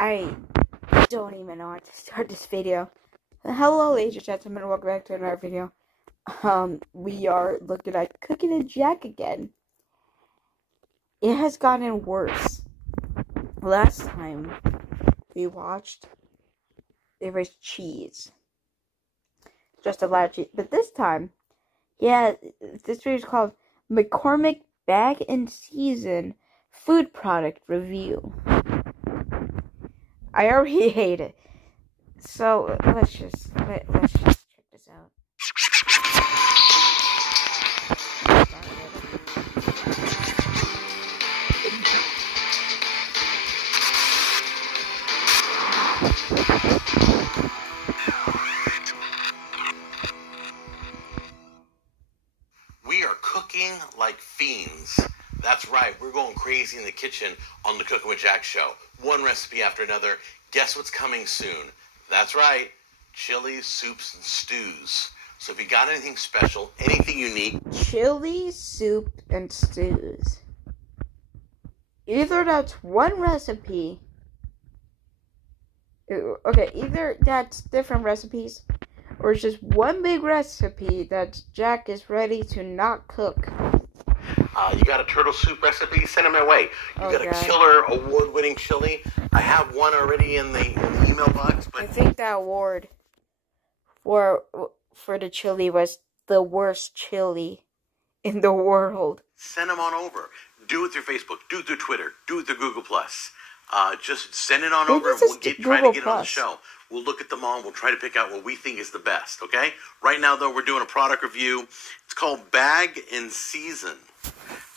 I don't even know how to start this video. Hello, ladies and gentlemen, welcome back to another video. We are looking at Cooking and Jack again. It has gotten worse. Last time we watched, there was cheese. Just a lot of cheese. But this time, yeah, this video is called McCormick Bag and Season Food Product Review. I already hate it. So let's just check this out. We are cooking like fiends. That's right, we're going crazy in the kitchen on the Cooking with Jack show. One recipe after another. Guess what's coming soon? That's right, chilies, soups, and stews. So if you got anything special, anything unique... Chili, soup, and stews. Either that's one recipe... Okay, either that's different recipes, or it's just one big recipe that Jack is ready to not cook. You got a turtle soup recipe? Send it my way. You got a killer award-winning chili? I have one already in the email box. But I think that award for the chili was the worst chili in the world. Send them on over. Do it through Facebook. Do it through Twitter. Do it through Google+. Just send it on over and we'll try to get it on the show. We'll look at them all. We'll try to pick out what we think is the best, okay? Right now, though, we're doing a product review. It's called Bag and Season.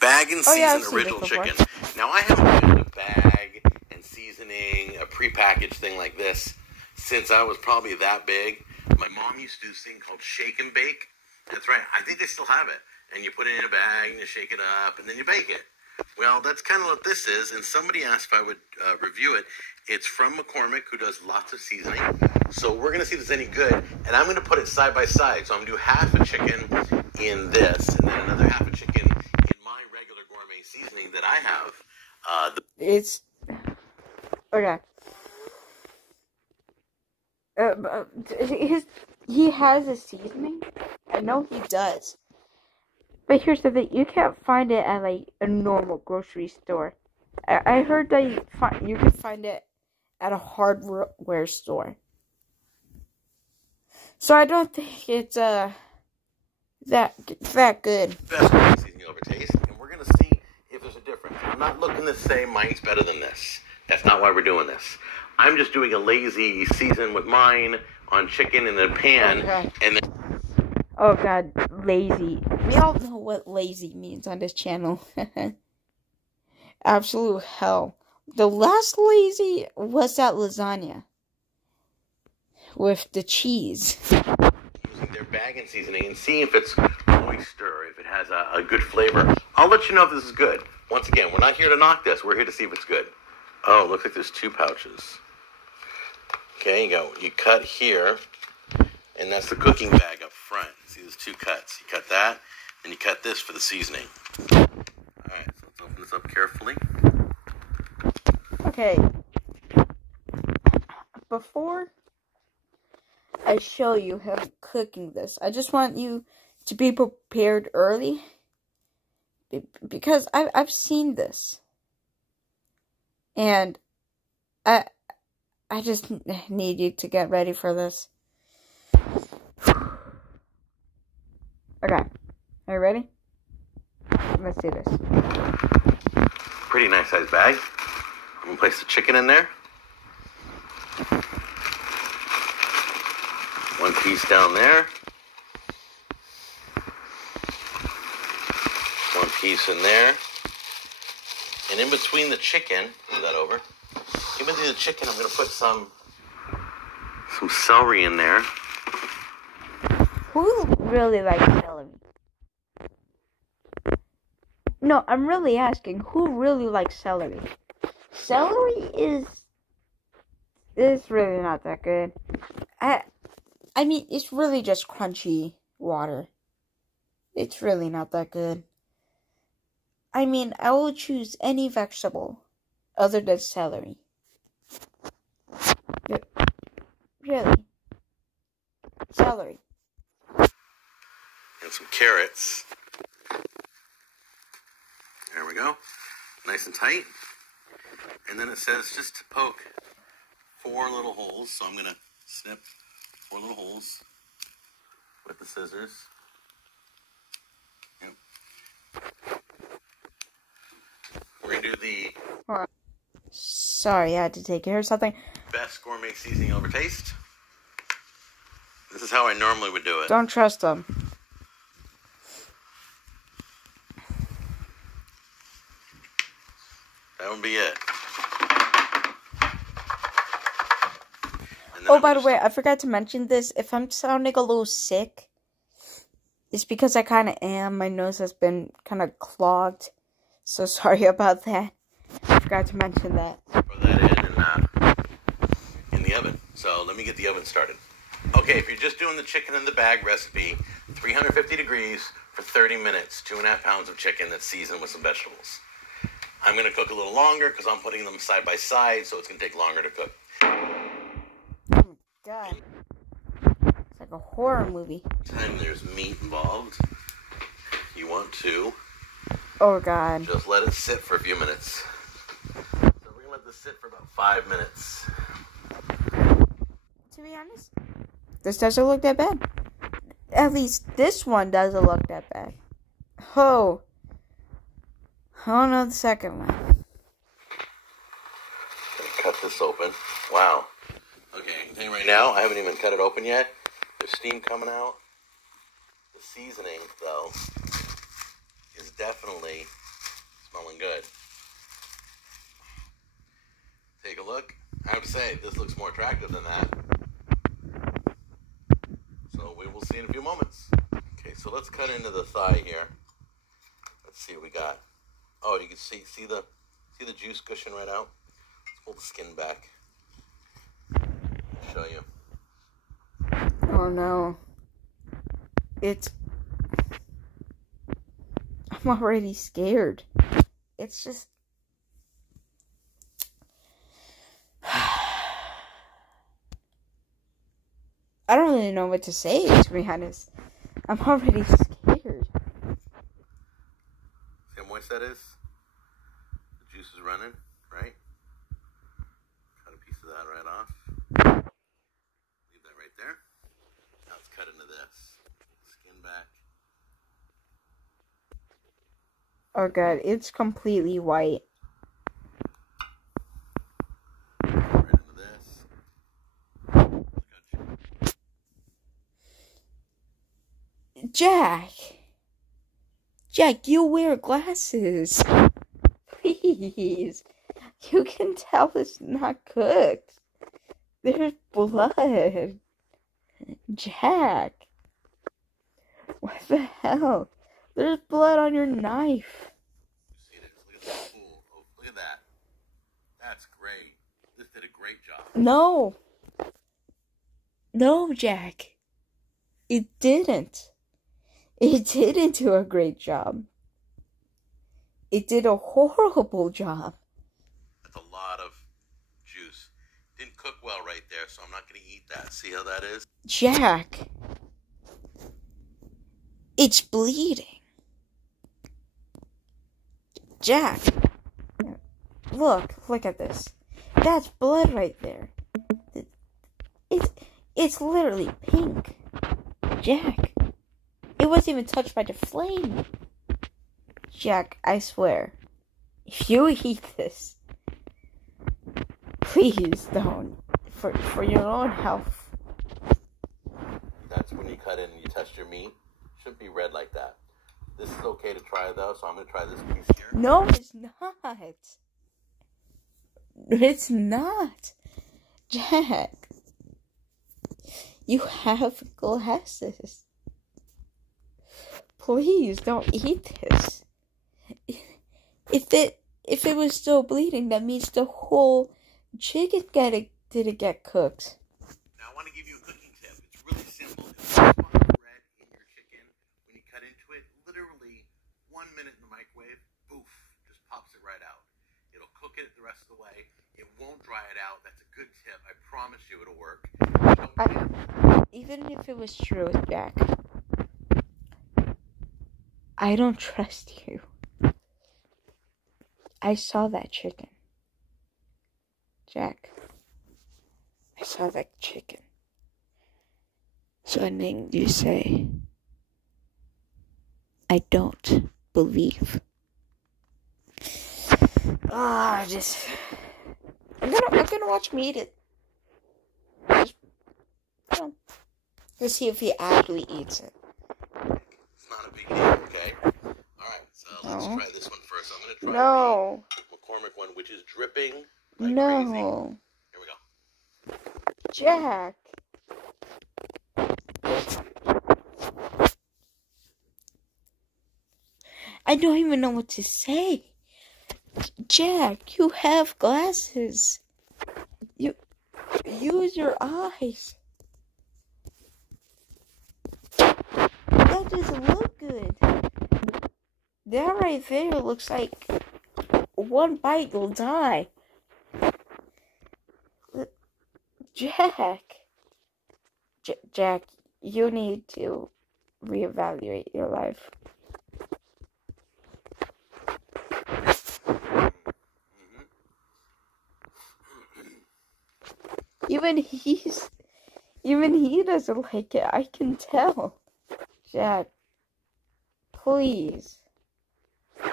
Bag and Season original chicken. Now, I haven't used a bag and seasoning, a prepackaged thing like this, since I was probably that big. My mom used to do this thing called shake and bake. That's right. I think they still have it. And you put it in a bag, and you shake it up, and then you bake it. Well, that's kind of what this is, and somebody asked if I would review it. It's from McCormick, who does lots of seasoning. So we're going to see if it's any good, and I'm going to put it side by side. So I'm going to do half a chicken in this, and then another half a chicken in my regular gourmet seasoning that I have. It's... Okay. He has a seasoning? I know he does. But here's the thing, you can't find it at like a normal grocery store. I heard that you can find it at a hardware store. So I don't think it's that good. Best seasoning you'll ever taste, and we're gonna see if there's a difference. I'm not looking to say mine's better than this. That's not why we're doing this. I'm just doing a lazy season with mine on chicken in a pan, and then. Oh god, lazy. We all know what lazy means on this channel. Absolute hell. The last lazy was that lasagna. With the cheese. Using their bag and seasoning and see if it's moisture, if it has a good flavor. I'll let you know if this is good. Once again, we're not here to knock this. We're here to see if it's good. Oh, it looks like there's 2 pouches. Okay, you go. You cut here. And that's the cooking bag up front. See, there's 2 cuts. You cut that, and you cut this for the seasoning. Alright, so let's open this up carefully. Okay. Before I show you him cooking this, I just want you to be prepared early. Because I've seen this. And I just need you to get ready for this. Okay, are you ready? Let's do this. Pretty nice sized bag. I'm gonna place the chicken in there. 1 piece down there. 1 piece in there. And in between the chicken, move that over. In between the chicken, I'm gonna put some celery in there. Who really likes celery? No, I'm really asking, who really likes celery? Celery is really not that good. I mean, it's really just crunchy water. It's really not that good. I mean, I will choose any vegetable other than celery. Really? Celery. And some carrots. There we go. Nice and tight. And then it says just to poke 4 little holes. So I'm going to snip 4 little holes with the scissors. Yep. We're going to do the... Sorry, I had to take care of something. Best gourmet seasoning you'll ever taste. This is how I normally would do it. Don't trust them. That would be it. Oh, by the way, I forgot to mention this. If I'm sounding a little sick, it's because I kind of am. My nose has been kind of clogged. So sorry about that. I forgot to mention that. Put that in the oven. So let me get the oven started. Okay, if you're just doing the chicken in the bag recipe, 350 degrees for 30 minutes, 2.5 pounds of chicken that's seasoned with some vegetables. I'm going to cook a little longer because I'm putting them side by side, so it's going to take longer to cook. Oh, God. It's like a horror movie. Time there's meat involved, you want to... Oh, God. Just let it sit for a few minutes. So we're going to let this sit for about 5 minutes. To be honest, this doesn't look that bad. At least this one doesn't look that bad. Oh. Oh no, the second one. Gonna cut this open. Wow. Okay, I can tell you right now, I haven't even cut it open yet. There's steam coming out. The seasoning, though, is definitely smelling good. Take a look. I have to say, this looks more attractive than that. So we will see in a few moments. Okay, so let's cut into the thigh here. Let's see what we got. Oh, you can see the juice gushing right out. Let's pull the skin back. I'll show you. Oh no. I'm already scared. It's just... I don't really know what to say, to be honest. I'm already scared. See how moist that is? The juice is running, right? Cut a piece of that right off. Leave that right there. Now let's cut into this. Skin back. Oh god, it's completely white. Right into this. Jack, you wear glasses. Please. You can tell it's not cooked. There's blood. Jack. What the hell? There's blood on your knife. You see this? Look at that pool. Oh, look at that. That's great. This did a great job. No. No, Jack. It didn't. It didn't do a great job. It did a horrible job. That's a lot of juice. Didn't cook well right there, so I'm not going to eat that. See how that is? Jack. It's bleeding. Jack. Look at this. That's blood right there. It's literally pink. Jack. It wasn't even touched by the flame. Jack, I swear. If you eat this, please don't. For your own health. That's when you cut in and you test your meat. It shouldn't be red like that. This is okay to try though, so I'm going to try this piece here. No, it's not. It's not. Jack. You have glasses. Please don't eat this. If it was still bleeding, that means the whole chicken didn't get cooked. Now I want to give you a cooking tip. It's really simple. If you spot red in your chicken, when you cut into it, literally 1 minute in the microwave, poof, just pops it right out. It'll cook it the rest of the way. It won't dry it inside out. That's a good tip. I promise you it'll work. Even if it was true, Jack, I don't trust you. I saw that chicken. Jack, I saw that chicken. So then you say, I don't believe. I'm gonna watch him eat it. Let's see if he actually eats it. It's not a big deal, okay? Alright, so let's try this one first. I'm gonna try the McCormick one, which is dripping like crazy. Here we go. Jack. I don't even know what to say. Jack, you have glasses. You use your eyes. That doesn't look good. That right there looks like one bite will die. Jack. Jack, you need to reevaluate your life. Even he doesn't like it. I can tell. Jack, please. Here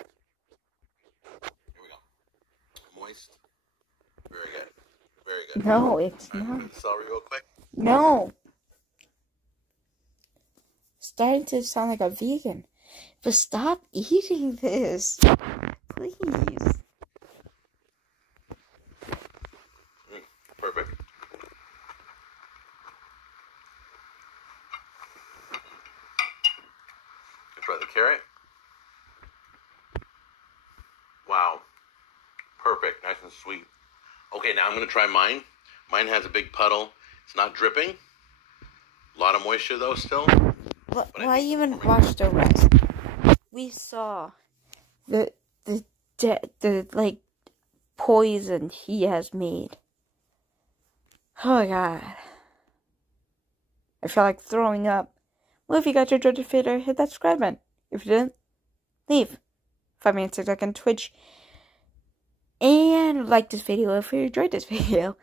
we go. Moist. Very good. Very good. No, it's not. Celery real quick. No. Starting to sound like a vegan. But stop eating this. Please. Perfect. Try the carrot. Wow. Perfect. Nice and sweet. Okay, now I'm going to try mine. Mine has a big puddle. It's not dripping. A lot of moisture, though, still. Why even watch the rest? We saw the like, poison he has made. Oh, my God. I feel like throwing up. Well, if you got your dreaded video, hit that subscribe button. If you didn't, leave. 5 minutes TikTok and Twitch. And like this video if you enjoyed this video.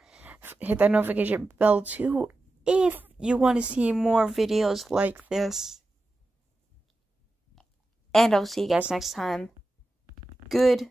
Hit that notification bell too if you want to see more videos like this. And I'll see you guys next time. Goodbye.